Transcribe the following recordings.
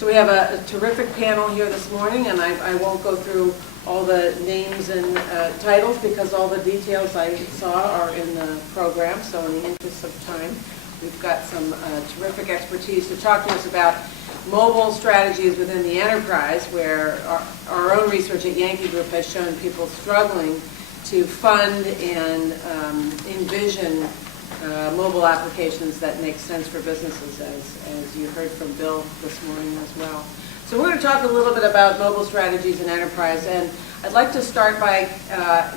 So we have a terrific panel here this morning, and I won't go through all the names and titles because all the details I saw are in the program. So in the interest of time, we've got some terrific expertise to talk to us about mobile strategies within the enterprise, where our own research at Yankee Group has shown people struggling to fund and envision mobile applications that make sense for businesses, as you heard from Bill this morning as well. So we're going to talk a little bit about mobile strategies in enterprise, and I'd like to start by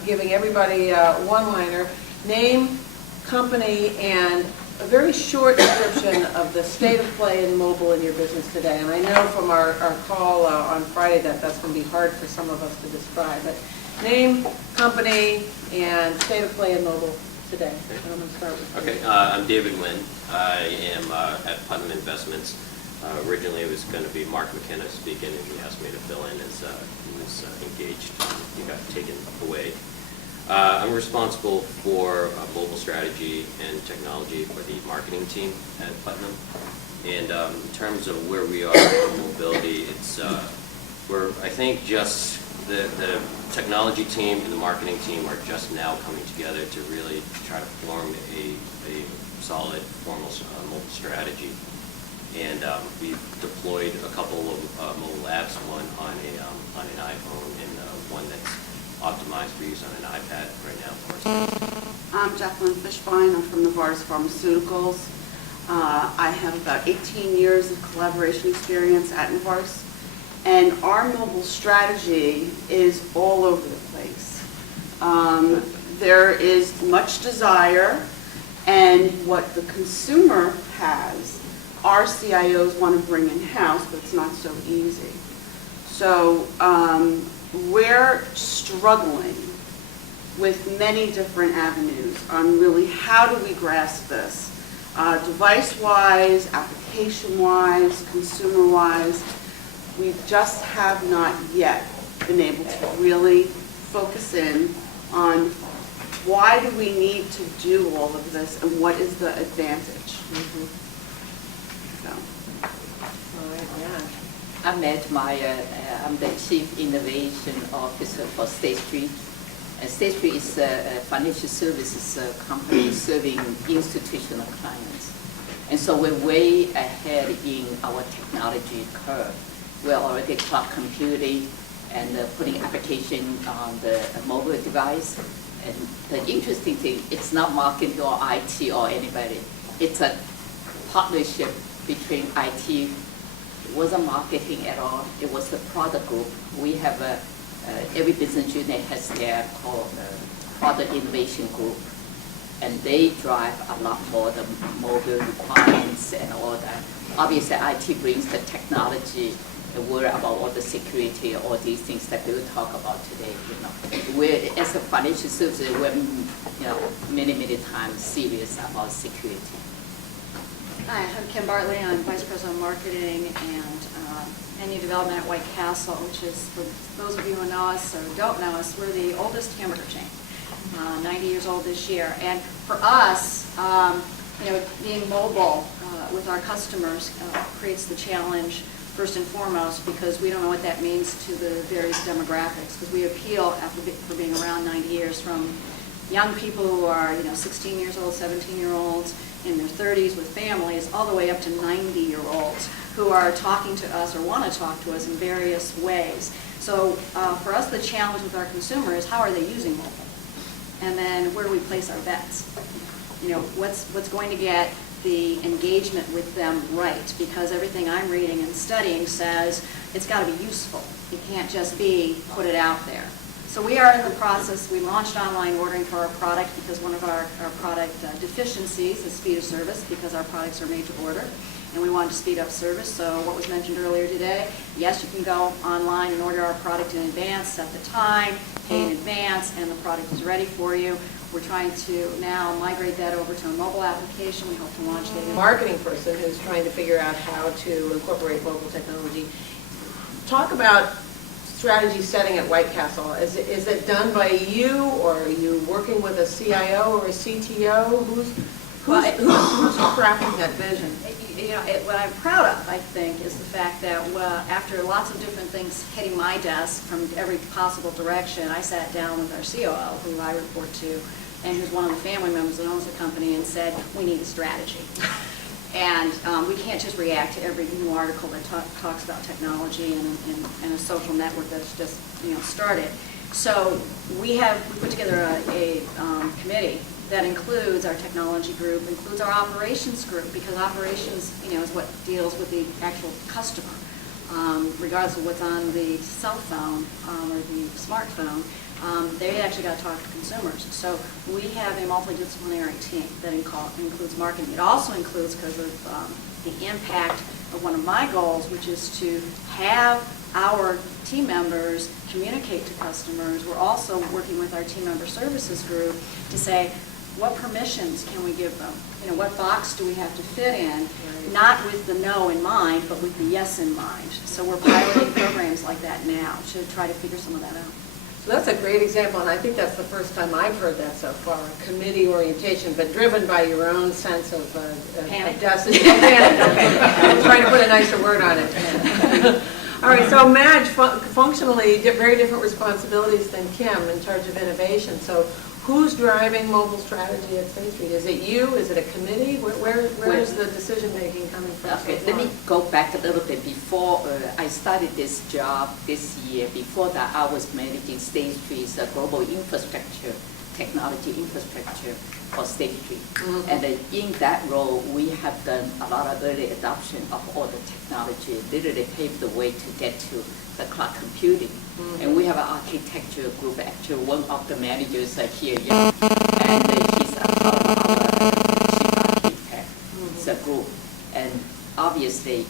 giving everybody a one-liner, name, company, and a very short description of the state of play in mobile in your business today. And I know from our call on Friday that that's going to be hard for some of us to describe. But name, company, and state of play in mobile today. Okay. I'm going to start with you. Okay, I'm David Nguyen. I am at Putnam Investments. Originally it was going to be Mark McKenna speaking, and he asked me to fill in as he was engaged. He got taken away. I'm responsible for mobile strategy and technology for the marketing team at Putnam. And in terms of where we are in mobility, it's I think just the technology team and the marketing team are just now coming together to really try to form a solid, formal mobile strategy. And we've deployed a couple of mobile apps, one on an iPhone and one that's optimized for use on an iPad right now for us. I'm Jacquie Fishbein. I'm from Novartis Pharmaceuticals. I have about 18 years of collaboration experience at Novartis, and our mobile strategy is all over the place. There is much desire, and what the consumer has, our CIOs want to bring in-house, but it's not so easy. So we're struggling with many different avenues on really how do we grasp this, device-wise, application-wise, consumer-wise. We just have not yet been able to really focus in on why do we need to do all of this and what is the advantage. Mm-hmm. All right, yeah. I'm Madge Meyer. I'm the Chief Innovation Officer for State Street. And State Street is a financial services company serving institutional clients. And so we're way ahead in our technology curve. We're already cloud computing and putting application on the mobile device. And the interesting thing, it's not marketing or IT or anybody. It's a partnership between IT. It wasn't marketing at all. It was the product group. We have every business unit has their called product innovation group, and they drive a lot more the mobile requirements and all that. Obviously, IT brings the technology, the word about all the security, all these things that we will talk about today. We're as a financial services, we're many times serious about security. Hi, I'm Kim Bartley. I'm Vice President of Marketing and Menu Development at White Castle, which is, for those of you who know us or don't know us, we're the oldest hamburger chain, 90 years old this year. And for us, being mobile with our customers creates the challenge first and foremost because we don't know what that means to the various demographics, because we appeal, for being around 90 years, from young people who are 16 years old, 17-year-olds, in their 30s with families, all the way up to 90-year-olds who are talking to us or want to talk to us in various ways. So for us, the challenge with our consumer is how are they using mobile? And then where do we place our bets? What's going to get the engagement with them right? Because everything I'm reading and studying says it's got to be useful. It can't just be put it out there. So we are in the process. We launched online ordering for our product because one of our product deficiencies is speed of service, because our products are made to order, and we wanted to speed up service. So what was mentioned earlier today, yes, you can go online and order our product in advance, set the time, pay in advance, and the product is ready for you. We're trying to now migrate that over to a mobile application. We hope to launch that. A marketing person who's trying to figure out how to incorporate mobile technology. Talk about strategy setting at White Castle. Is it done by you, or are you working with a CIO or a CTO? Who's crafting that vision? what I'm proud of, I think, is the fact that after lots of different things hitting my desk from every possible direction, I sat down with our COO, who I report to, and who's one of the family members that owns the company, and said, we need a strategy. And we can't just react to every new article that talks about technology and a social network that's just started. So we put together a committee that includes our technology group, includes our operations group, because operations, is what deals with the actual customer, regardless of what's on the cell phone or the smartphone. They actually got to talk to consumers. So we have a multidisciplinary team that includes marketing. It also includes, because of the impact of one of my goals, which is to have our team members communicate to customers. We're also working with our team member services group to say, what permissions can we give them? What box do we have to fit in? Right. Not with the no in mind, but with the yes in mind. So we're piloting programs like that now to try to figure some of that out. So that's a great example, and I think that's the first time I've heard that so far, committee orientation, but driven by your own sense of panic. Panic, okay. I'm trying to put a nicer word on it. All right, so Madge, functionally, very different responsibilities than Kim in charge of innovation. So who's driving mobile strategy at State Street? Is it you? Is it a committee? Where is the decision-making coming from? Okay, let me go back a little bit. Before I started this job this year, before that I was managing State Street's global infrastructure, technology infrastructure for State Street. Mm-hmm. And in that role, we have done a lot of early adoption of all the technology, literally paved the way to get to the cloud computing. Mm-hmm. And we have an architecture group, actually one of the managers are here, and he's a part of our chief architect group. And obviously,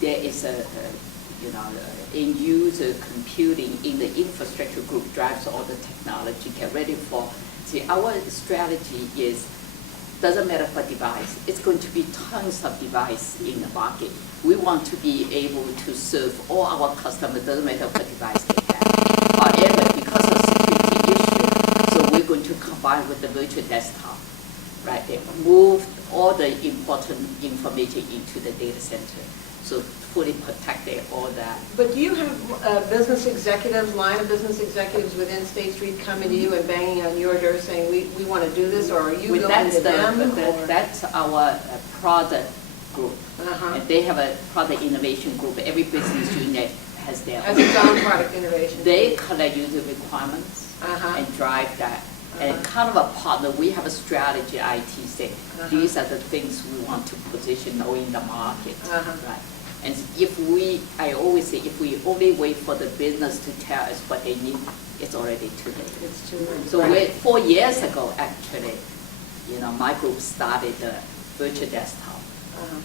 there is end user computing in the infrastructure group drives all the technology, get ready for. See, our strategy is, doesn't matter what device, it's going to be tons of device in the market. We want to be able to serve all our customers, doesn't matter what device they have. However, because of security issue, so we're going to combine with the virtual desktop, right? They move all the important information into the data center. So fully protected, all that. But do you have business executives, line of business executives within State Street coming to you and banging on your door saying, we want to do this, or are you going to them? That's our product group. Uh-huh. And they have a product innovation group. Every business unit has their has its own product innovation. They collect user requirements and drive that. And kind of a partner, we have a strategy, IT say, these are the things we want to position in the market, right? And I always say, if we only wait for the business to tell us what they need, it's already too late. It's too late. So 4 years ago, actually, my group started the virtual desktop.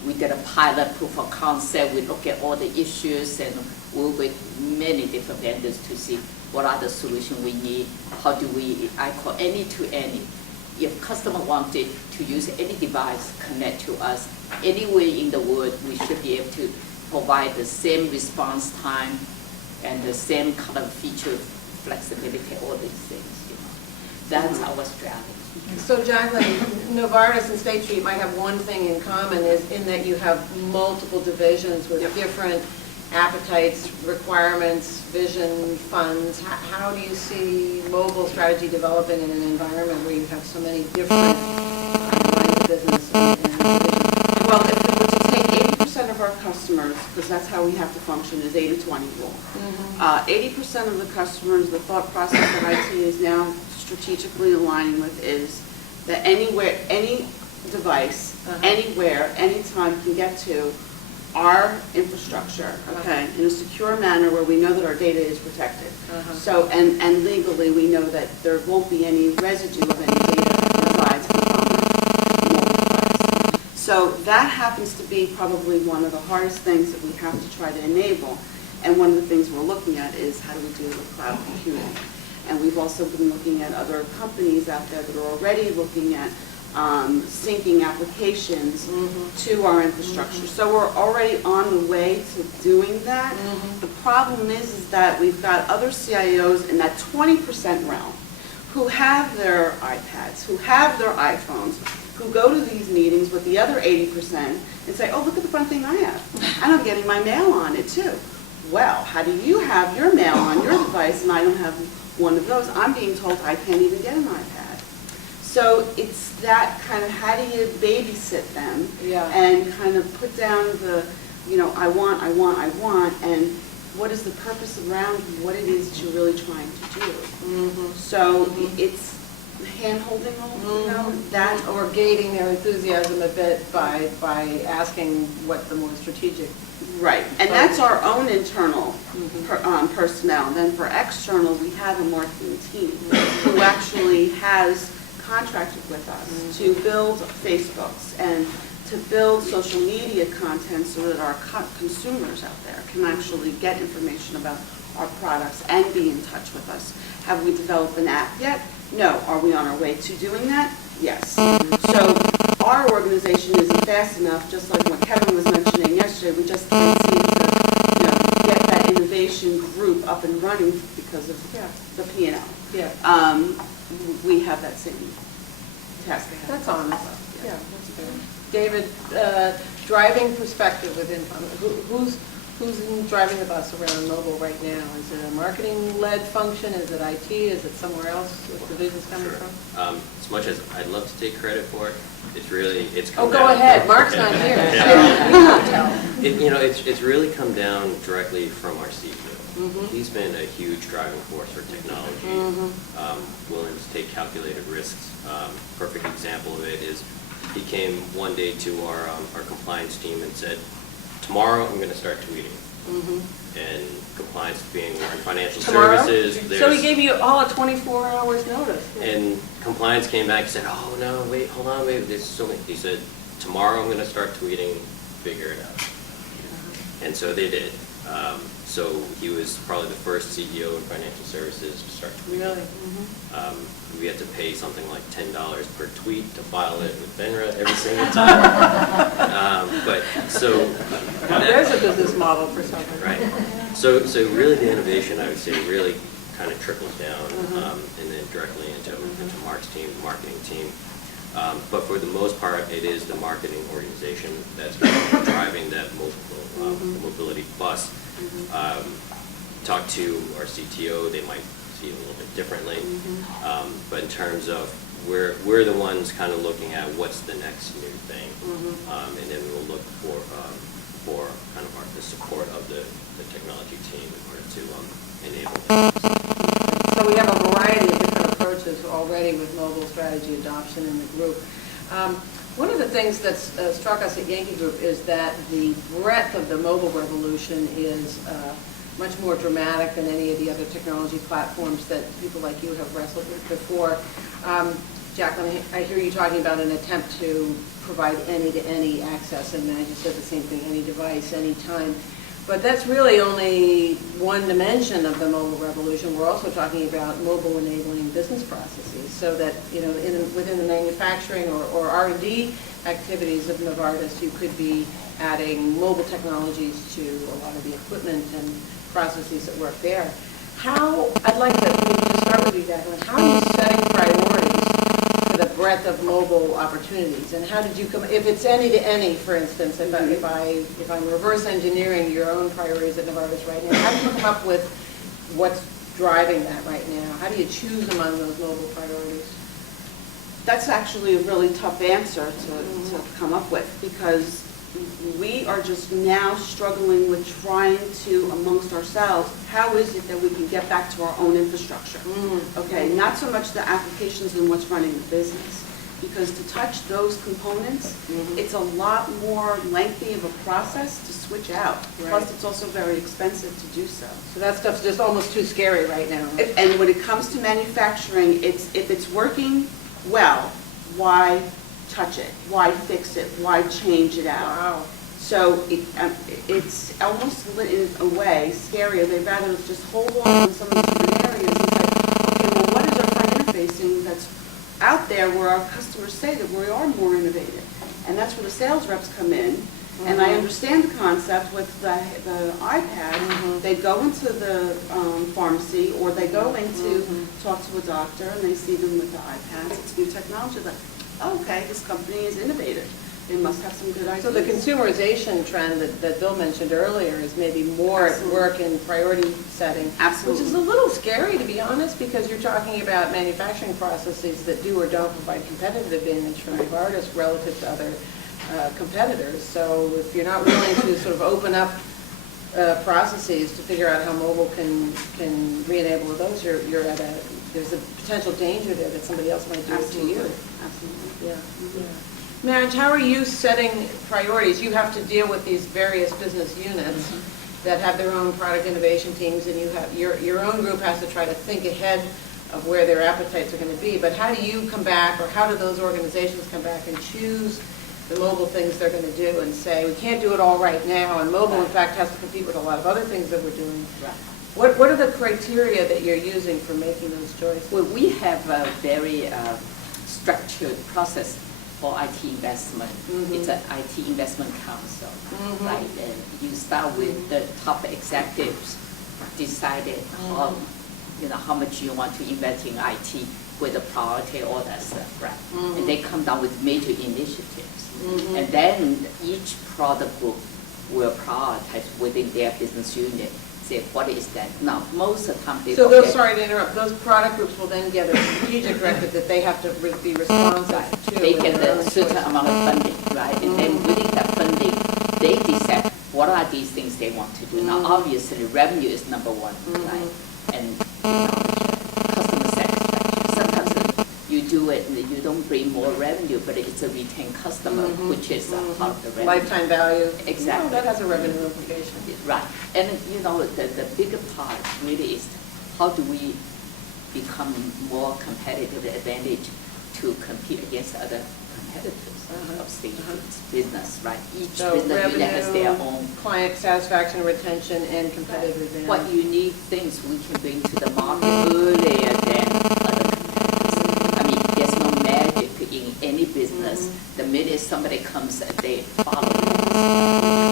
We did a pilot proof of concept. We look at all the issues and work with many different vendors to see what are the solutions we need. How do I call any to any. If customer wanted to use any device, connect to us, anywhere in the world, we should be able to provide the same response time and the same kind of feature flexibility, all these things. That's our strategy. So Jacqueline, Novartis and State Street might have one thing in common, is in that you have multiple divisions with different appetites, requirements, vision, funds. How do you see mobile strategy developing in an environment where you have so many different lines of business and divisions? Well, if we were to take 80% of our customers, because that's how we have to function, is 80-20 rule. 80% of the customers, the thought process that IT is now strategically aligning with is that anywhere, any device, anywhere, anytime can get to our infrastructure, okay, in a secure manner where we know that our data is protected. So, and legally we know that there won't be any residue of any data that resides on mobile device. So that happens to be probably one of the hardest things that we have to try to enable. And one of the things we're looking at is how do we deal with cloud computing. And we've also been looking at other companies out there that are already looking at syncing applications to our infrastructure. So we're already on the way to doing that. The problem is that we've got other CIOs in that 20% realm who have their iPads, who have their iPhones, who go to these meetings with the other 80% and say, oh, look at the fun thing I have. And I'm getting my mail on it too. Well, how do you have your mail on your device and I don't have one of those? I'm being told I can't even get an iPad. So it's that kind of, how do you babysit them? Yeah. And kind of put down the, I want, and what is the purpose around what it is that you're really trying to do. So it's hand-holding, that. Or gating their enthusiasm a bit by asking what the more strategic. Right, and that's our own internal personnel. Then for external, we have a marketing team who actually has contracted with us to build Facebooks and to build social media content so that our consumers out there can actually get information about our products and be in touch with us. Have we developed an app yet? No. Are we on our way to doing that? Yes. So our organization isn't fast enough, just like what Kevin was mentioning yesterday. We just can't seem to get that innovation group up and running because of the P&L. Yeah. We have that same task ahead. That's honest. Yeah, that's fair. David, driving perspective within, who's driving the bus around mobile right now? Is it a marketing-led function? Is it IT? Is it somewhere else that the business coming from? As much as I'd love to take credit for it, it's Oh, come go down. ahead. Mark's not here. It's really come down directly from our CEO. He's been a huge driving force for technology, willing to take calculated risks. Perfect example of it is he came one day to our compliance team and said, tomorrow I'm going to start tweeting. And compliance being in financial services. So he gave you all a 24 hours notice. And compliance came back and said, oh, no, wait, hold on, wait, there's so many. He said, tomorrow I'm going to start tweeting, figure it out. And so they did. So he was probably the first CEO in financial services to start tweeting. Really? We had to pay something like $10 per tweet to file it with Benra every single time. There's a business model for something. Right. So really the innovation, I would say, really kind of trickles down and then directly into Mark's team, the marketing team. But for the most part, it is the marketing organization that's driving that mobility bus. Talk to our CTO, they might see it a little bit differently. But in terms of we're the ones kind of looking at what's the next new thing. And then we'll look for kind of the support of the technology team in order to enable that. So we have a variety of different approaches already with mobile strategy adoption in the group. One of the things that's struck us at Yankee Group is that the breadth of the mobile revolution is much more dramatic than any of the other technology platforms that people like you have wrestled with before. Jacqueline, I hear you talking about an attempt to provide any-to-any access, and I just said the same thing, any device, any time. But that's really only one dimension of the mobile revolution. We're also talking about mobile enabling business processes, so that within the manufacturing or R&D activities of Novartis, you could be adding mobile technologies to a lot of the equipment and processes that work there. I'd like to start with you, Jacqueline. How are you setting priorities for the breadth of mobile opportunities, and how did you come? If it's any-to-any, for instance, if I'm reverse engineering your own priorities at Novartis right now, how do you come up with what's driving that right now? How do you choose among those mobile priorities? That's actually a really tough answer to come up with, because we are just now struggling with trying to, amongst ourselves, how is it that we can get back to our own infrastructure? Okay, not so much the applications and what's running the business, because to touch those components, it's a lot more lengthy of a process to switch out. Right. Plus, it's also very expensive to do so. So that stuff's just almost too scary right now. And when it comes to manufacturing, if it's working well, why touch it? Why fix it? Why change it out? Wow. So it's almost in a way scarier. They'd rather just hold on some of these different areas and say, okay, well, what is our front interfacing that's out there where our customers say that we are more innovative? And that's where the sales reps come in. And I understand the concept with the iPad. They go into the pharmacy, or they go in to talk to a doctor, and they see them with the iPads. It's new technology. Like, oh, okay, this company is innovative. They must have some good ideas. So the consumerization trend that Bill mentioned earlier is maybe more at work in priority setting. Absolutely. Which is a little scary, to be honest, because you're talking about manufacturing processes that do or don't provide competitive advantage for Novartis relative to other competitors. So if you're not willing to sort of open up processes to figure out how mobile can re-enable those, there's a potential danger there that somebody else might do it to you. Absolutely. Yeah, yeah. Madge, how are you setting priorities? You have to deal with these various business units that have their own product innovation teams, and you have your own group has to try to think ahead of where their appetites are going to be. But how do you come back, or how do those organizations come back and choose the mobile things they're going to do and say, we can't do it all right now, and mobile, in fact, has to compete with a lot of other things that we're doing? Right. What are the criteria that you're using for making those choices? Well, we have a very structured process for IT investment. It's an IT investment council, right? And you start with the top executives decided how much you want to invest in IT with the priority, all that stuff, right? And they come down with major initiatives. And then each product group will prioritize within their business unit, say, what is that? Now, most of the time they So forget- those, sorry to interrupt, those product groups will then get a strategic directive that they have to be responsive to. They get in their a own certain choices. amount of funding, right? And then within that funding, they decide what are these things they want to do. Now, obviously, revenue is number one, right? And customer satisfaction. Sometimes you do it and you don't bring more revenue, but it's a retained customer, which is part of the revenue. Lifetime value. Exactly. That has a revenue implication. Right. And the bigger part really is how do we become more competitive advantage to compete against other competitors of state business, right? Each So business unit has their revenue, own client satisfaction, retention, and competitive advantage. what unique things we can bring to the market earlier than other competitors. I mean, there's no magic in any business. The minute somebody comes, they follow it.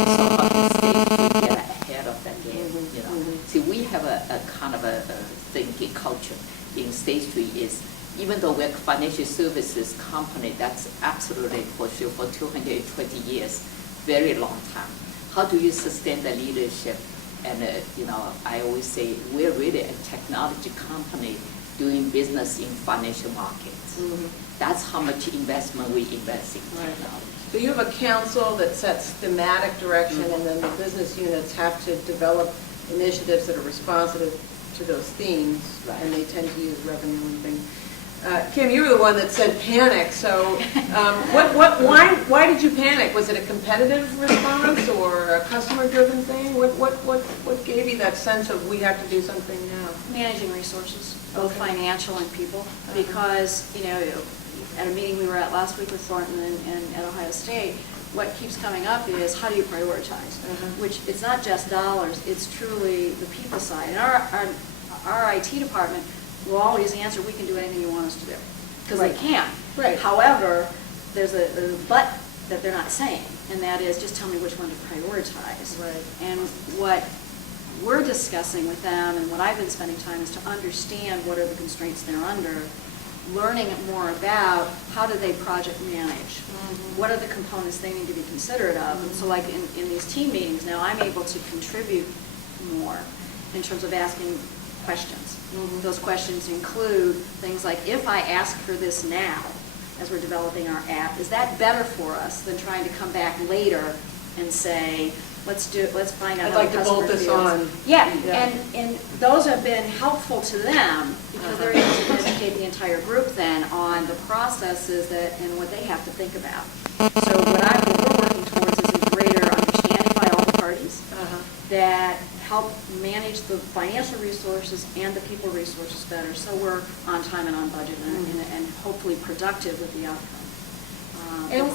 So how can state to get ahead of that game? See, we have a kind of a thinking culture in State Street is, even though we're a financial services company, that's absolutely for sure for 220 years, very long time. How do you sustain the leadership? And I always say we're really a technology company doing business in financial markets. That's how much investment we invest in technology. So you have a council that sets thematic direction, and then the business units have to develop initiatives that are responsive to those themes, and they tend to use revenue and things. Kim, you were the one that said panic, so why did you panic? Was it a competitive response or a customer-driven thing? What gave you that sense of we have to do something now? Managing resources, both financial and people, because, at a meeting we were at last week with Thornton and at Ohio State, what keeps coming up is how do you prioritize? Which it's not just dollars, it's truly the people side. And our IT department will always answer, we can do anything you want us to do, because they can. Right. However, there's a but that they're not saying, and that is just tell me which one to prioritize. Right. And what we're discussing with them, and what I've been spending time, is to understand what are the constraints they're under, learning more about how do they project manage, what are the components they need to be considerate of. And so like in these team meetings now, I'm able to contribute more in terms of asking questions. Those questions include things like, if I ask for this now, as we're developing our app, is that better for us than trying to come back later and say, let's find out I'd how like the to bolt customer this feels. on. Yeah, and those have been helpful to them because they're able to educate the entire group then on the processes and what they have to think about. So what we're working towards is a greater understanding by all the parties that help manage the financial resources and the people resources better, so we're on time and on budget and hopefully productive with the outcome. And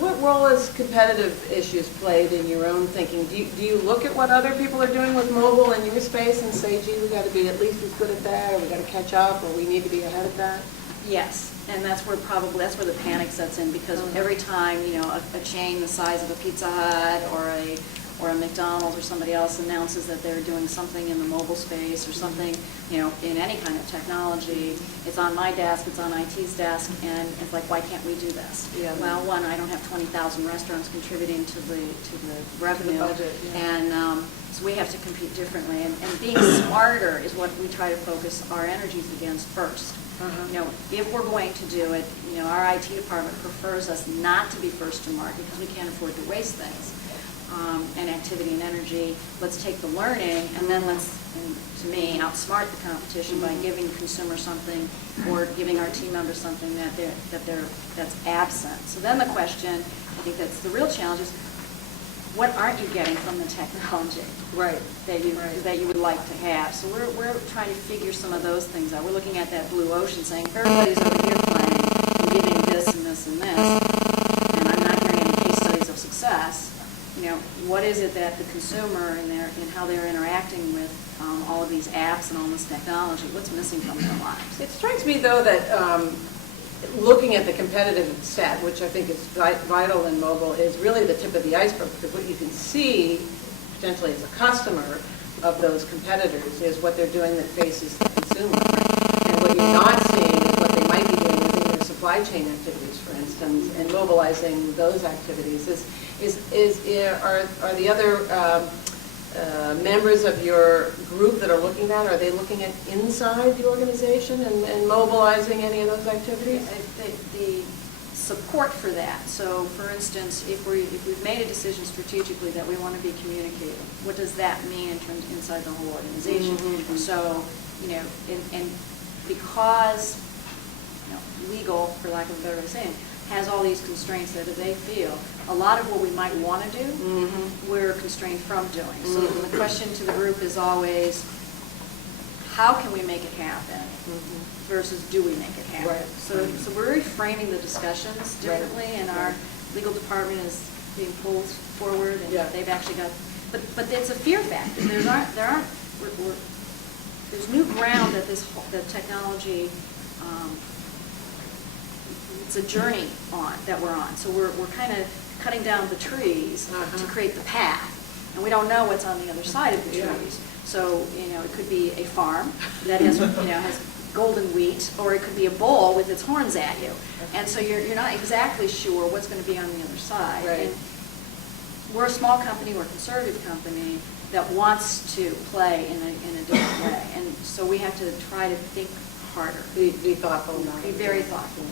what role has competitive issues played in your own thinking? Do you look at what other people are doing with mobile in your space and say, gee, we got to be at least as good at that, or we got to catch up, or we need to be ahead of that? Yes, and that's where the panic sets in, because every time, a chain the size of a Pizza Hut or a or a McDonald's or somebody else announces that they're doing something in the mobile space or something, in any kind of technology. It's on my desk, it's on IT's desk, and it's like, why can't we do this? Yeah. Well, one, I don't have 20,000 restaurants contributing to the revenue. budget, yeah. And so we have to compete differently. And being smarter is what we try to focus our energies against first. If we're going to do it, our IT department prefers us not to be first to market because we can't afford to waste things. And activity and energy, let's take the learning and then let's, to me, outsmart the competition by giving the consumer something or giving our team members something that's absent. So then the question, I think that's the real challenge, is what aren't you getting from the technology? Right. That you would like to have. So we're trying to figure some of those things out. We're looking at that blue ocean saying, if everybody's over here playing and giving this and this and this, and I'm not hearing any case studies of success, what is it that the consumer and how they're interacting with all of these apps and all this technology, what's missing from their lives? It strikes me, though, that looking at the competitive stat, which I think is vital in mobile, is really the tip of the iceberg, because what you can see, potentially as a customer of those competitors, is what they're doing that faces the consumer. And what you're not seeing is what they might be doing within their supply chain activities, for instance, and mobilizing those activities. Are the other members of your group that are looking at, are they looking at inside the organization and mobilizing any of those activities? The support for that. So, for instance, if we've made a decision strategically that we want to be communicating, what does that mean in terms inside the whole organization? Mm-hmm. So, and because legal, for lack of a better way of saying, has all these constraints that they feel, a lot of what we might want to do, we're constrained from doing. So the question to the group is always, how can we make it happen versus do we make it happen? Right. So we're reframing the discussions differently, and our legal department is being pulled forward, and they've actually got, but it's a fear factor. There's new ground that that technology, it's a journey that we're on. So we're kind of cutting down the trees to create the path, and we don't know what's on the other side of the trees. So it could be a farm that has has golden wheat, or it could be a bull with its horns at you, and so you're not exactly sure what's going to be on the other side. Right. And we're a small company, we're a conservative company that wants to play in a different way, and so we have to try to think harder. Be thoughtful about it. Be very thoughtful.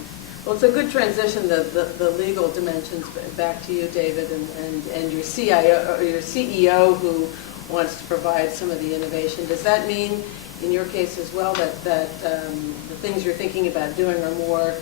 Well, it's a good transition, the legal dimensions, back to you, David, and your CIO, or your CEO who wants to provide some of the innovation. Does that mean, in your case as well, that the things you're thinking about doing are more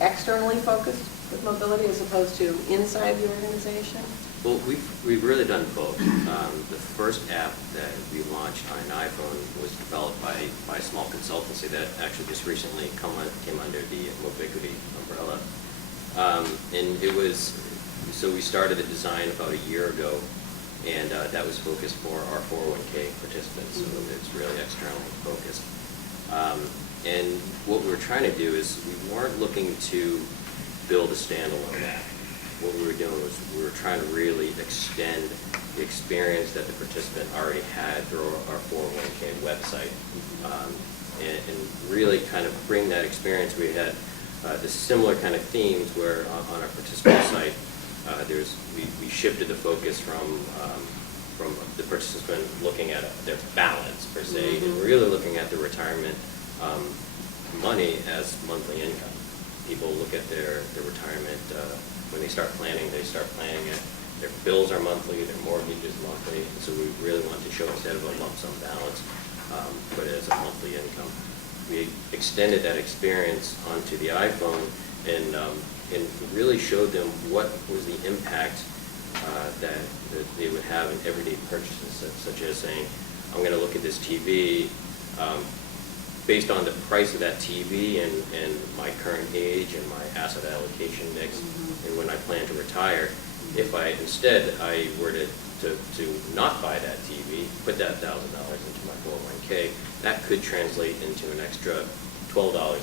externally focused with mobility as opposed to inside the organization? Well, we've really done both. The first app that we launched on an iPhone was developed by a small consultancy that actually just recently came under the Mobiquity umbrella. And so we started the design about a year ago, and that was focused for our 401k participants, so it's really externally focused. And what we were trying to do is we weren't looking to build a standalone app. What we were doing was we were trying to really extend the experience that the participant already had through our 401k website, and really kind of bring that experience. We had the similar kind of themes where on our participant site, we shifted the focus from the participant looking at their balance per se, and really looking at their retirement money as monthly income. People look at their retirement when they start planning it. Their bills are monthly, their mortgage is monthly, so we really want to show, instead of a lump sum balance, put it as a monthly income. We extended that experience onto the iPhone and really showed them what was the impact that they would have in everyday purchases, such as saying, I'm going to look at this TV, based on the price of that TV and my current age and my asset allocation mix, and when I plan to retire, if I were to not buy that TV, put that $1,000 into my 401k, that could translate into an extra $12 a month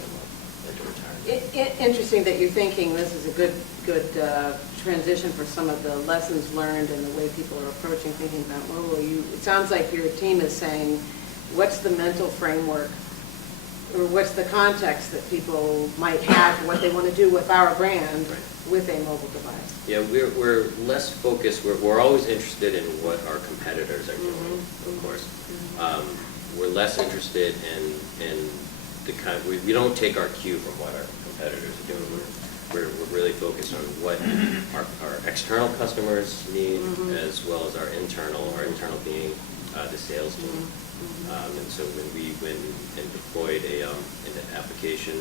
into retirement. Interesting that you're thinking this is a good transition for some of the lessons learned and the way people are approaching thinking about mobile, it sounds like your team is saying, what's the mental framework or what's the context that people might have for what they want to do with our brand with a mobile device? Yeah, we're less focused. We're always interested in what our competitors are doing, of course. We're less interested in the kind. We don't take our cue from what our competitors are doing. We're really focused on what our external customers need, as well as our internal being the sales team. And so when we went and deployed an application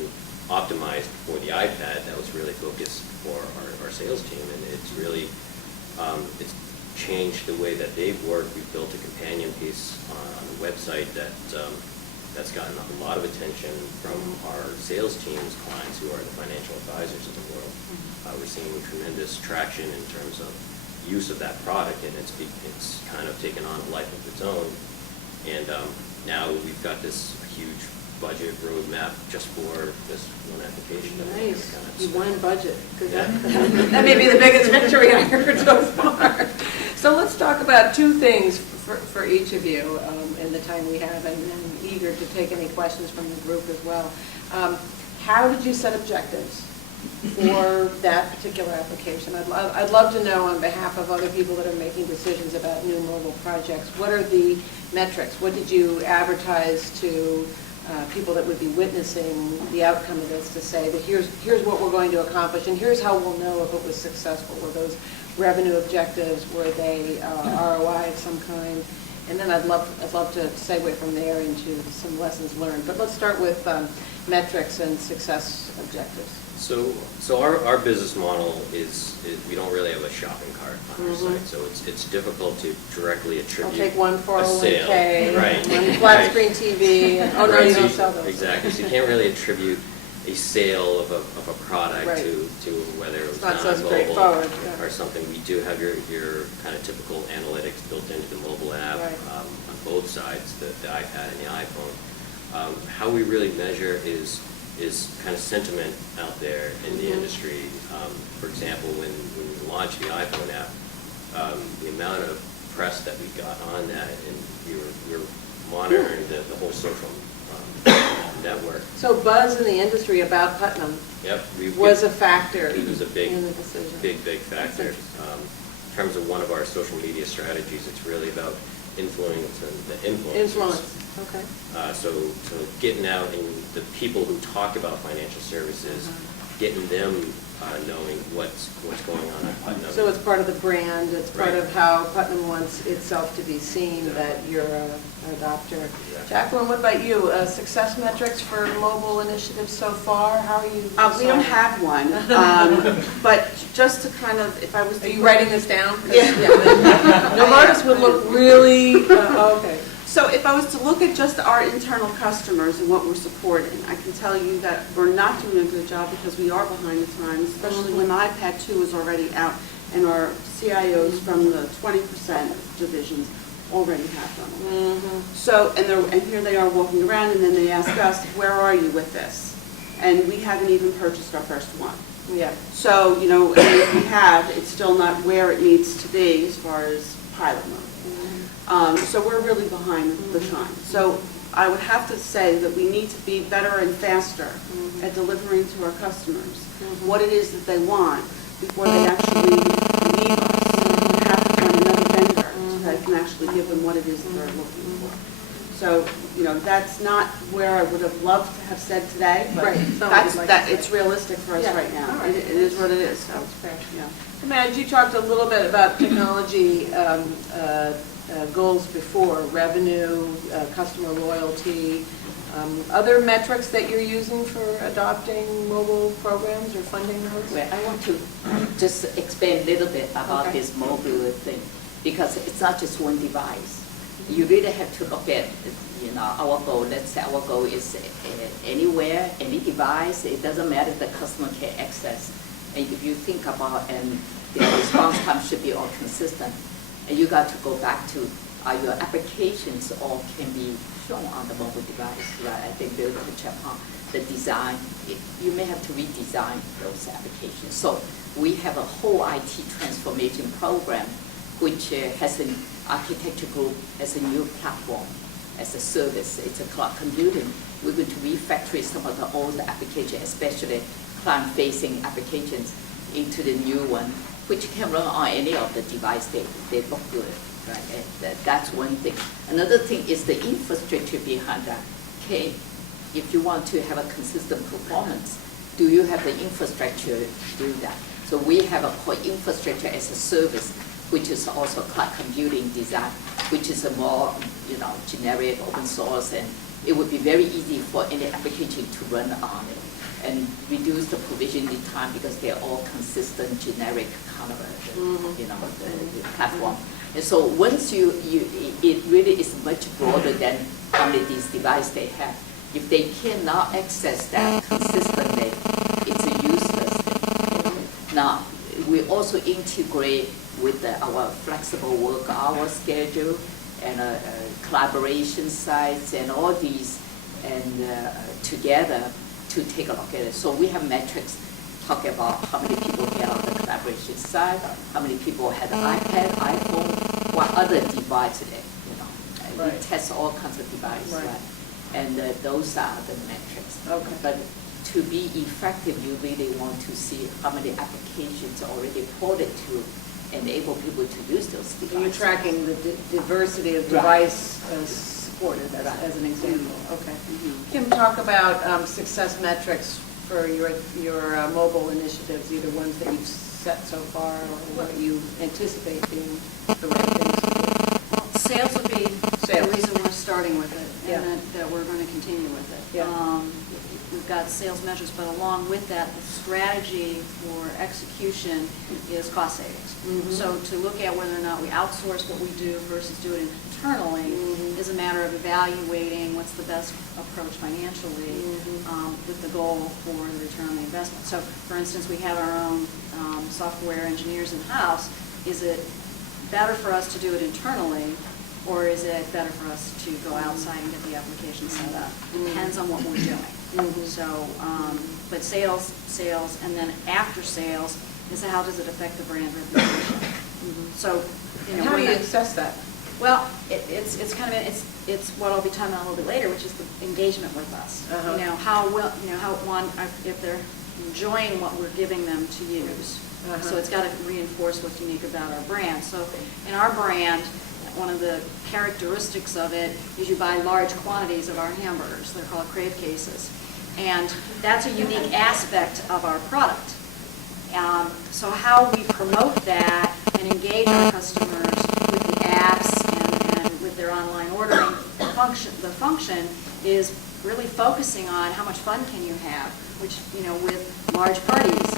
optimized for the iPad, that was really focused for our sales team, and it's really it's changed the way that they've worked. We've built a companion piece on the website that's gotten a lot of attention from our sales team's clients, who are the financial advisors of the world. We're seeing tremendous traction in terms of use of that product, and it's kind of taken on a life of its own. And now we've got this huge budget roadmap just for this one application. Nice. You won budget. That may be the biggest victory I heard so far. So let's talk about two things for each of you in the time we have, and I'm eager to take any questions from the group as well. How did you set objectives for that particular application? I'd love to know, on behalf of other people that are making decisions about new mobile projects, what are the metrics? What did you advertise to people that would be witnessing the outcome of this, to say that here's what we're going to accomplish, and here's how we'll know if it was successful? Were those revenue objectives? Were they ROI of some kind? And then I'd love to segue from there into some lessons learned. But let's start with metrics and success objectives. So our business model is we don't really have a shopping cart on our site, so it's difficult to directly attribute. I'll take one a sale. 401k, Right. one flat screen TV. Oh no, you don't sell those. Exactly. So you can't really attribute a sale of a product to whether it was It's not so non-mobile straightforward, or something. We do have your kind of typical analytics built into the mobile app on both sides, the iPad and the iPhone. How we really measure is kind of sentiment out there in the industry. For example, when we launched the iPhone app, the amount of press that we got on that, and we were monitoring the whole social network. So buzz in the industry about Putnam was a factor. It was a big, in the decision. big factor. In terms of one of our social media strategies, it's really about influence and the influencers. Okay. So getting out and the people who talk about financial services, getting them knowing what's going on at Putnam. So it's part of the brand. It's part of how Putnam wants itself to be seen, that you're an adopter. Jacqueline, what about you? Success metrics for mobile initiatives so far? How are you? We don't have one, but just to kind of, if I was to... Are you writing this down? Yeah. Novartis would look really, okay. So if I was to look at just our internal customers and what we're supporting, I can tell you that we're not doing a good job because we are behind the times, especially when iPad 2 is already out and our CIOs from the 20% divisions already have them. So, and here they are walking around, and then they ask us, where are you with this? And we haven't even purchased our first one. Yeah. So, and if we have, it's still not where it needs to be as far as pilot mode. So we're really behind the time. So I would have to say that we need to be better and faster at delivering to our customers what it is that they want before they actually leave us. We have to find another vendor that can actually give them what it is that they're looking for. So, that's not where I would have loved to have said today, but it's realistic for us right now. It is what it is. So, yeah. Madge, you talked a little bit about technology goals before, revenue, customer loyalty, other metrics that you're using for adopting mobile programs or funding those? Well, I want to just expand a little bit about this mobile thing, because it's not just one device. You really have to look at, our goal. Let's say our goal is anywhere, any device. It doesn't matter if the customer can access. And if you think about, and the response time should be all consistent, and you got to go back to your applications all can be shown on the mobile device, right? I think they'll touch upon the design. You may have to redesign those applications. So we have a whole IT transformation program, which has an architecture group as a new platform, as a service. It's a cloud computing. We're going to refactor some of the old applications, especially client-facing applications, into the new one, which can run on any of the device they look good, right? And that's one thing. Another thing is the infrastructure behind that. Okay, if you want to have a consistent performance, do you have the infrastructure to do that? So we have a core infrastructure as a service, which is also cloud computing design, which is a more generic open source, and it would be very easy for any application to run on it and reduce the provisioning time because they're all consistent, generic kind of the platform. And so once it really is much broader than only these devices they have. If they cannot access that consistently, it's a useless thing. Now, we also integrate with our flexible work hour schedule and collaboration sites and all these and together to take a look at it. So we have metrics talking about how many people get on the collaboration side, how many people had iPad, iPhone, what other devices, and Right. we test all kinds of devices, right? And those are the metrics. Okay. But to be effective, you really want to see how many applications are already ported to enable people to use those devices. So you're tracking the diversity of device supported as an example. Okay. Mm-hmm. Kim, talk about success metrics for your mobile initiatives, either ones that you've set so far or what you anticipate being the right things to do. Sales would be Sales. the reason we're starting with it, Yeah. and that we're going to continue with it. Yeah. We've got sales measures, but along with that, the strategy for execution is cost savings. Mhm. So to look at whether or not we outsource what we do versus do it internally is a matter of evaluating what's the best approach financially with the goal for the return on the investment. So, for instance, we have our own software engineers in-house. Is it better for us to do it internally, or is it better for us to go outside and get the application set up? Depends on what we're doing. So, but sales, and then after sales is how does it affect the brand reputation? So, And how do you assess that? well, it's kind of it's what I'll be talking about a little bit later, which is the engagement with us. Uh-huh. If they're enjoying what we're giving them to use. Uh-huh. So it's got to reinforce what's unique about our brand. So in our brand, one of the characteristics of it is you buy large quantities of our hamburgers. They're called crave cases. And that's a unique aspect of our product. So how we promote that and engage our customers with the apps and with their online ordering the function is really focusing on how much fun can you have, which, with large parties,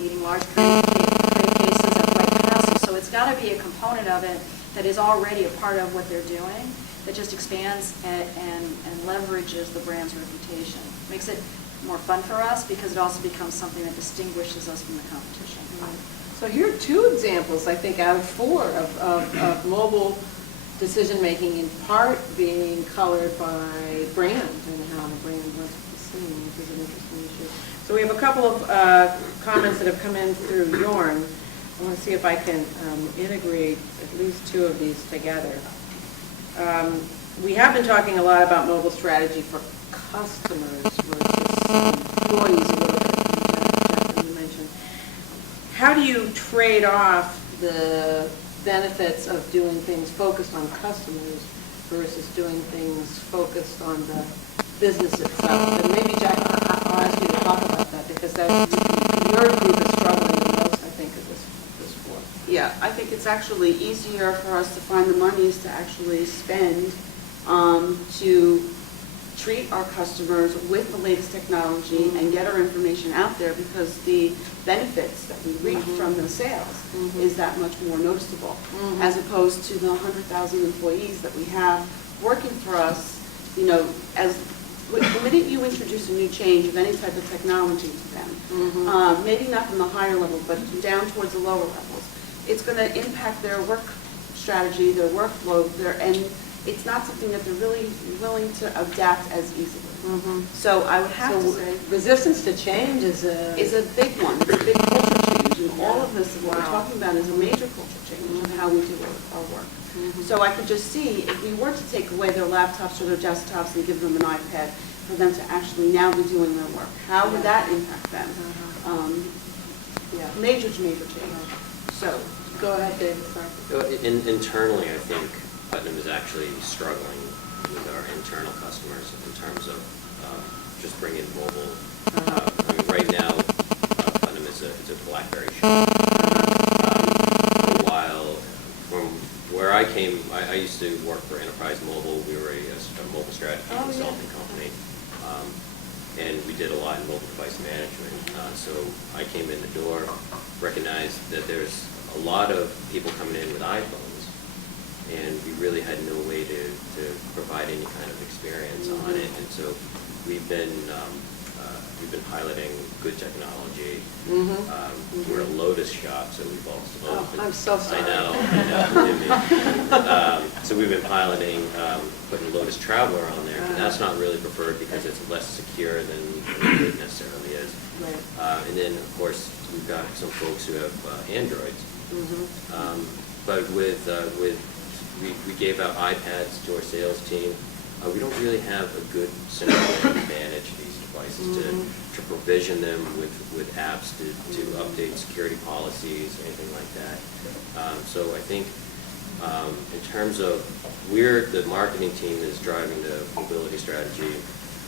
eating large crave cases at White Castle. So it's got to be a component of it that is already a part of what they're doing, that just expands and leverages the brand's reputation. Makes it more fun for us because it also becomes something that distinguishes us from the competition. So here are two examples, I think, out of four of mobile decision-making in part being colored by brand and how the brand wants to be seen, which is an interesting issue. So we have a couple of comments that have come in through Yorn. I want to see if I can integrate at least two of these together. We have been talking a lot about mobile strategy for customers versus employees a little bit, Jacquie, you mentioned. How do you trade off the benefits of doing things focused on customers versus doing things focused on the business itself? And maybe, Jack, I'll ask you to talk about that because your group is struggling the most, I think, of this work. Yeah, I think it's actually easier for us to find the monies to actually spend to treat our customers with the latest technology and get our information out there because the benefits that we reap from the sales is that much more noticeable as opposed to the 100,000 employees that we have working for us. As the minute you introduce a new change of any type of technology to them, maybe not from the higher level, but down towards the lower levels, it's going to impact their work strategy, their workflow, and it's not something that they're really willing to adapt as easily. So I would have to So say, resistance to change is a... is a big one. It's a big culture change, and all of this, what we're Wow. talking about, is a major culture change of how we do our work. So I could just see, if we were to take away their laptops or their desktops and give them an iPad, for them to actually now be doing their work, how would that impact them? Major change. So, Go ahead, David, sorry. Internally, I think Putnam is actually struggling with our internal customers in terms of just bringing mobile. I mean, right now, Putnam is a BlackBerry shop. For a while, from where I came, I used to work for Enterprise Mobile. We were a mobile strategy consulting company. And we did a lot in mobile device management. So I came in the door, recognized that there's a lot of people coming in with iPhones, and we really had no way to provide any kind of experience on it. And so we've been piloting good technology. We're a Lotus shop, so we've also. I'm so sorry. I know. Forgive me. So we've been piloting putting Lotus Traveler on there, and that's not really preferred because it's less secure than it necessarily is. Right. And then, of course, we've got some folks who have Androids. But we gave out iPads to our sales team. We don't really have a good center way to manage these devices, to provision them with apps, to update security policies, anything like that. So I think in terms of the marketing team is driving the mobility strategy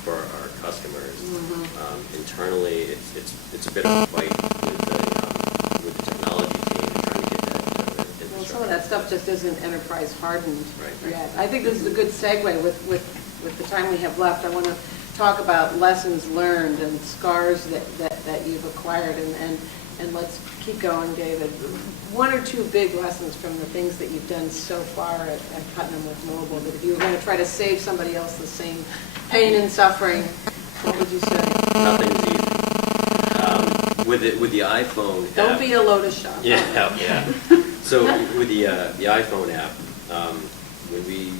for our customers. Internally, it's a bit of a fight with the technology team and trying to get that infrastructure. Well, some of that stuff just isn't enterprise hardened Right. yet. I think this is a good segue with the time we have left. I want to talk about lessons learned and scars that you've acquired, and let's keep going, David. One or two big lessons from the things that you've done so far at Putnam with mobile, that if you were going to try to save somebody else the same pain and suffering, what would you say? Nothing's easy. With the iPhone app. Don't be a Lotus shop. Yeah. So with the iPhone app, when we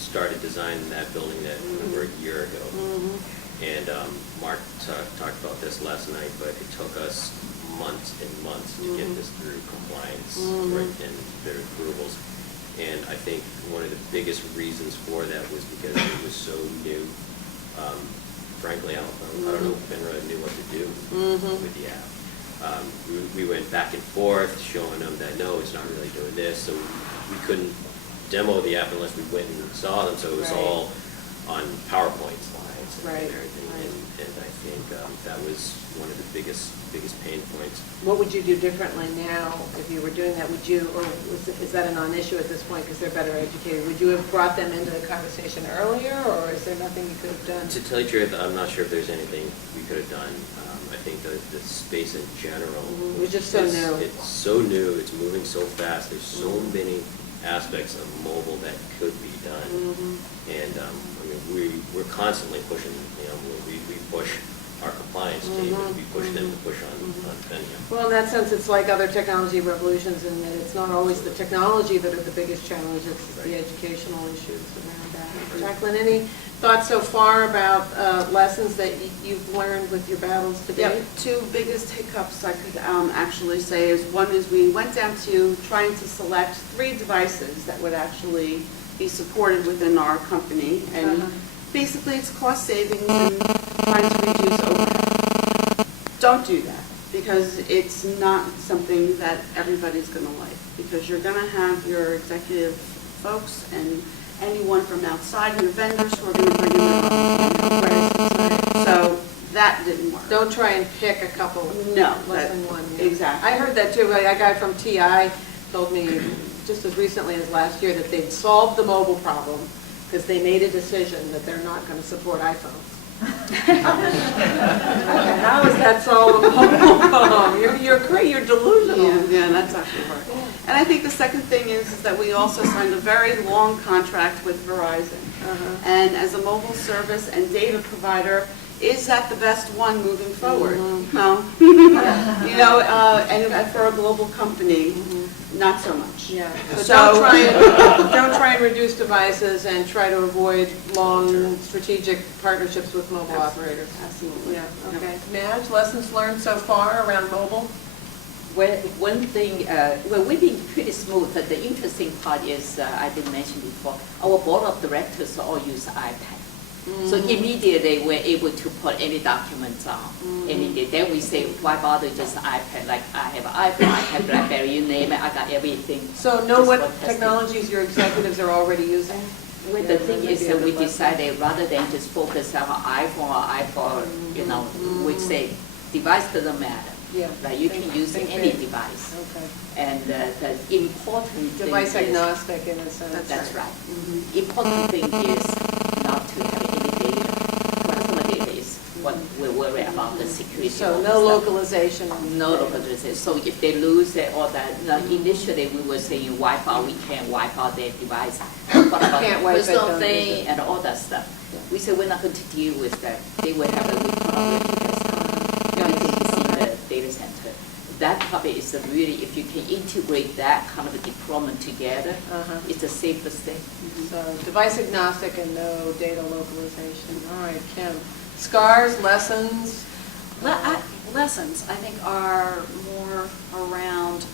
started designing that, building that over a year ago, and Mark talked about this last night, but it took us months and months to get this through compliance and their approvals. And I think one of the biggest reasons for that was because it was so new. Frankly, I don't know if Ben really knew what to do with the app. We went back and forth showing them that no, it's not really doing this, so we couldn't demo the app unless we went and saw them, so it was all on PowerPoint slides and everything. And I think that was one of the biggest pain points. What would you do differently now if you were doing that? Would you, or is that a non-issue at this point because they're better educated? Would you have brought them into the conversation earlier, or is there nothing you could have done? To tell you the truth, I'm not sure if there's anything we could have done. I think the space in general. It was just so new. It's so new, it's moving so fast, there's so many aspects of mobile that could be done. And I mean, we're constantly pushing, we push our compliance team, we push them to push on Venue. Well, in that sense, it's like other technology revolutions in that it's not always the technology that are the biggest challenge, it's the educational issues around that. Jacqueline, any thoughts so far about lessons that you've learned with your battles today? yeah, two biggest hiccups I could actually say is, one is we went down to trying to select 3 devices that would actually be supported within our company, and basically it's cost savings and trying to reduce overhead. Don't do that, because it's not something that everybody's going to like, because you're going to have your executive folks and anyone from outside, your vendors who are going to bring in their own. So that didn't work. Don't try and pick a couple. No, Less than one. Yeah. exactly. I heard that too. A guy from TI told me just as recently as last year that they'd solved the mobile problem because they made a decision that they're not going to support iPhones. Okay, how is that solved the mobile phone? You're great. You're delusional. Yeah, that's actually right. And I think the second thing is that we also signed a very long contract with Verizon. And as a mobile service and data provider, is that the best one moving forward? No. And for a global company, Not so much. Yeah, So- so don't try and reduce devices and try to avoid long strategic partnerships with mobile operators. Absolutely. Yeah, okay. Madge, lessons learned so far around mobile? Well, one thing, well, we've been pretty smooth, but the interesting part is, I didn't mention before, our board of directors all use iPad. So immediately we're able to put any documents on. Then we say, why bother just iPad? Like I have iPhone, I have BlackBerry, you name it, I got everything. So know just what for testing. technologies your executives are already using? Well, the thing is that we decided rather than just focus on iPhone or iPhone, you know, we say device doesn't matter. Yeah. Like you can use Think any big. device. Okay. And the important thing Device is, agnostic in a sense. that's right. Important thing is not to have any data. Customer data is what we worry about, the security. So all no the stuff. localization. No localization. So if they lose it or that, initially we were saying wipe out, we can't wipe out their device. What about Can't wipe it, personal don't use thing it. and all that stuff? Yeah. We said we're not going to deal with that. They will have a return on their everything is in the data center. That probably is really, if you can integrate that kind of a deployment together, it's the safest thing. So device agnostic and no data localization. All right, Kim. Scars, lessons? Lessons, I think, are more around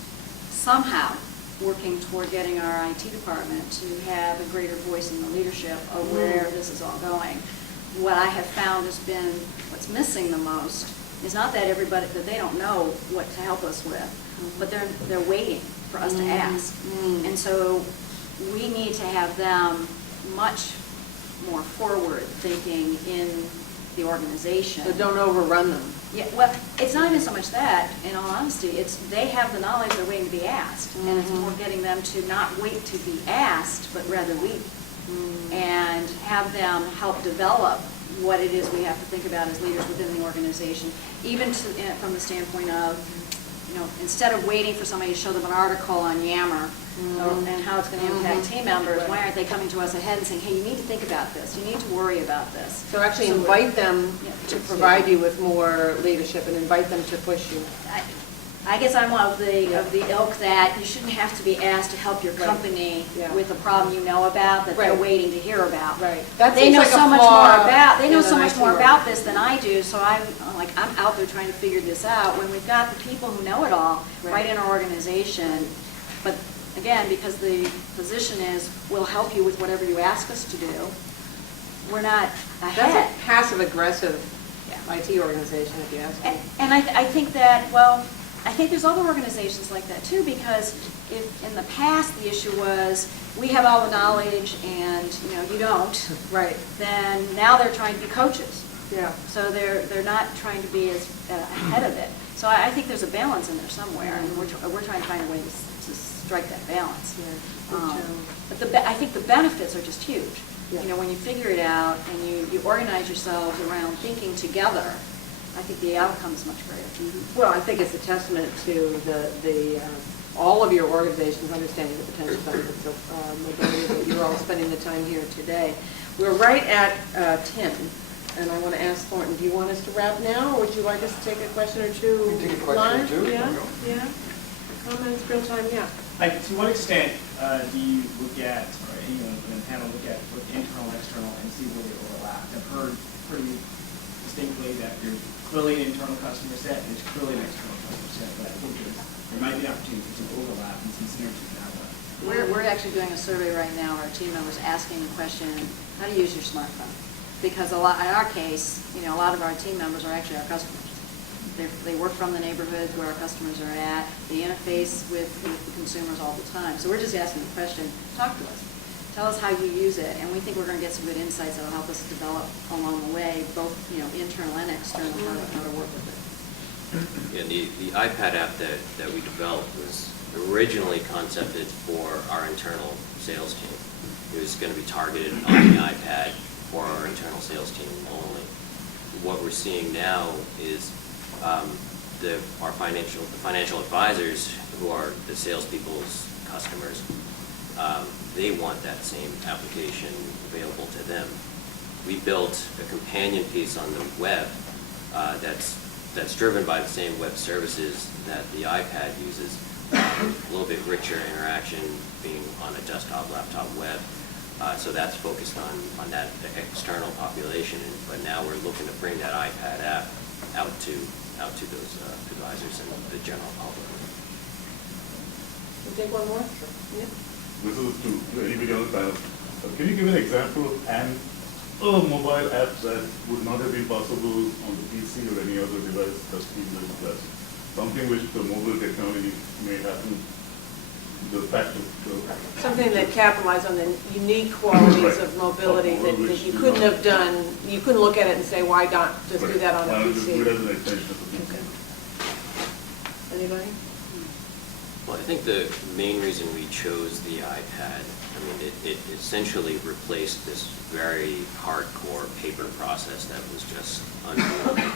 somehow working toward getting our IT department to have a greater voice in the leadership of where this is all going. What I have found has been, what's missing the most is not that everybody, that they don't know what to help us with, but they're waiting for us to ask. And so we need to have them much more forward thinking in the organization. So don't overrun them. Yeah, well, it's not even so much that, in all honesty, it's they have the knowledge, they're waiting to be asked. And it's more getting them to not wait to be asked, but rather lead. And have them help develop what it is we have to think about as leaders within the organization, even from the standpoint of, you know, instead of waiting for somebody to show them an article on Yammer and how it's going to impact team members, why aren't they coming to us ahead and saying, hey, you need to think about this, you need to worry about this. So actually invite them Yeah. to provide you with more leadership and invite them to push you. I guess I'm of the ilk that you shouldn't have to be asked to help your company Yeah. with a problem you know about that they're Right. waiting to hear about. Right. That They seems know like a so much flaw more about, they know in so an much IT more about organization. this than I do, so I'm out there trying to figure this out when we've got the people who know it all Right. right in our organization. But again, because the position is, we'll help you with whatever you ask us to do, we're not That's ahead. a passive-aggressive Yeah. IT organization, if you ask me. And I think that, well, I think there's other organizations like that too, because if in the past the issue was, we have all the knowledge and, you know, you don't, Right, then now they're trying to be coaches. yeah. So they're not trying to be as ahead of it. So I think there's a balance in there somewhere, and we're trying to find a way to strike that balance. Yeah, good job. But I think the benefits are just huge. Yeah. You know, when you figure it out and you organize yourselves around thinking together, I think the outcome is much greater. Well, I think it's a testament to all of your organizations understanding the potential benefits of mobility, that you're all spending the time here today. We're right at 10, and I want to ask Thornton, do you want us to wrap now, or would you like us to take a question or two We can take a question or live? two. Yeah. Comments, real time, yeah. Like, to what extent do you look at, or anyone in the panel look at both internal and external and see where they overlap? I've heard pretty distinctly that there's clearly an internal customer set and there's clearly an external customer set, but I think there might be opportunity for some overlap and some synergy in that way. We're actually doing a survey right now of our team members asking the question, how do you use your smartphone? Because in our case, you know, a lot of our team members are actually our customers. They work from the neighborhoods where our customers are at. They interface with the consumers all the time. So we're just asking the question, talk to us. Tell us how you use it, and we think we're going to get some good insights that will help us develop along the way, both, you know, internal and external, how to work with it. Yeah, the iPad app that we developed was originally concepted for our internal sales team. It was going to be targeted on the iPad for our internal sales team only. What we're seeing now is our financial advisors, who are the salespeople's customers, they want that same application available to them. We built a companion piece on the web that's driven by the same web services that the iPad uses, a little bit richer interaction being on a desktop, laptop, web. So that's focused on that external population. But now we're looking to bring that iPad app out to those advisors and the general public. We'll take one more? Yeah. This is to anybody on the panel. Can you give an example of an mobile app that would not have been possible on the PC or any other device that's been built? Something which the mobile technology may happen, the fact of Something that capitalized on the unique qualities of mobility that you couldn't have done, you couldn't look at it and say, why not just do that on a Just do it PC? as an extension of the PC. Okay. Anybody? Well, I think the main reason we chose the iPad, I mean, it essentially replaced this very hardcore paper process that was just unreal.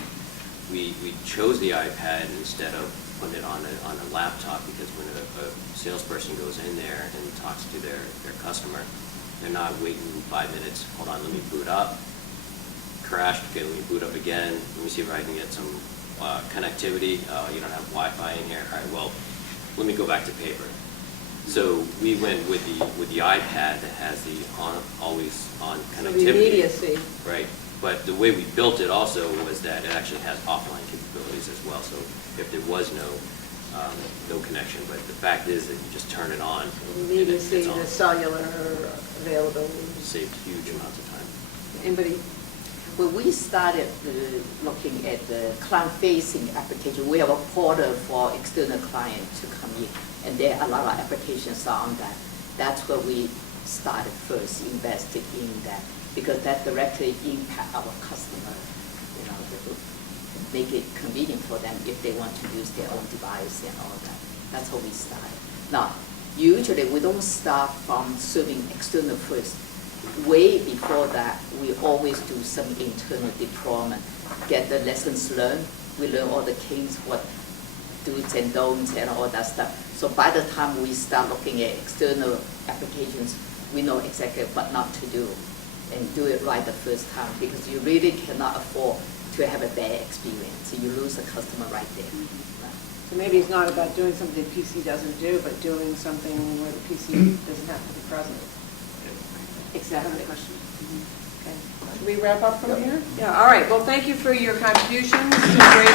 We chose the iPad instead of putting it on a laptop because when a salesperson goes in there and talks to their customer, they're not waiting 5 minutes. Hold on, let me boot up. Crashed. Okay, let me boot up again. Let me see if I can get some connectivity. You don't have Wi-Fi in here. All right, well, let me go back to paper. So we went with the iPad that has the always on So connectivity. the immediacy. Right. But the way we built it also was that it actually has offline capabilities as well. So if there was no connection, but the fact is that you just turn it on. and Immediacy, it's on. the cellular availability. Saved huge amounts of time. Anybody? When we started looking at the client-facing application, we have a portal for external clients to come in, and there are a lot of applications on that. That's where we started first, invested in that, because that directly impact our customer, you know, make it convenient for them if they want to use their own device and all that. That's how we started. Now, usually we don't start from serving external first. Way before that, we always do some internal deployment, get the lessons learned. We learn all the kinks, what do's and don'ts and all that stuff. So by the time we start looking at external applications, we know exactly what not to do and do it right the first time, because you really cannot afford to have a bad experience. You lose the customer right there. So maybe it's not about doing something PC doesn't do, but doing something where the PC doesn't have to be present. Exactly. Okay. Should we wrap up from here? Yeah, all right. Well, thank you for your contributions. Some great